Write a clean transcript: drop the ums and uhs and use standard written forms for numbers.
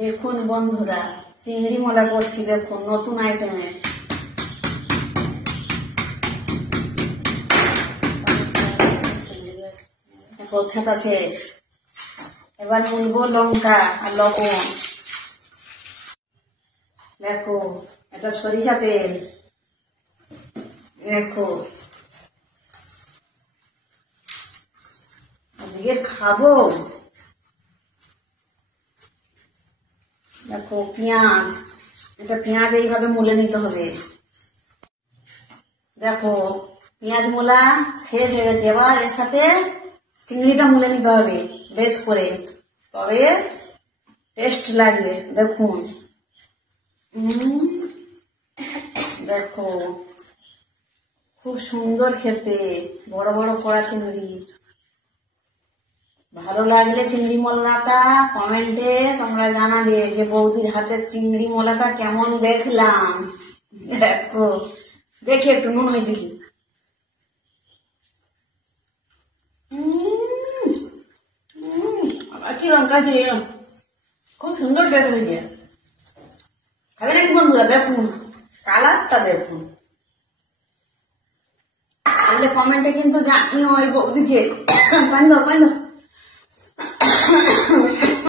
দেখুন বন্ধুরা, চিংড়ি মোলা করছি। দেখুন নতুন আইটেমে। কথাটা শেষ। এবার বলবো লঙ্কা আর লবণ। দেখো এটা সরিষা তেল। দেখো আজকে খাবো। দেখো পেঁয়াজ, এটা পেঁয়াজ এইভাবে মুলে নিতে হবে। দেখো পেঁয়াজ মোলা শেষ হয়ে গেছে। এবার এর সাথে চিংড়িটা মুলে নিতে হবে বেশ করে, তবে টেস্ট লাগবে। দেখুন দেখো খুব সুন্দর খেতে, বড় বড় কড়া চিংড়ি। ভালো লাগলে চিংড়ি মোলাটা কমেন্টে তোমরা জানাবে যে বৌদির হাতের চিংড়ি মোলাটা কেমন দেখলাম। দেখো দেখি একটু নুন হয়েছে কি। আবার কি লঙ্কা আছে, খুব সুন্দর টেস্ট হয়েছে। খাবে নাকি বন্ধুরা? দেখুন কালারটা দেখুন। তাহলে কমেন্টে কিন্তু জানিও ওই বৌদিকে। পান দাও পান দাও।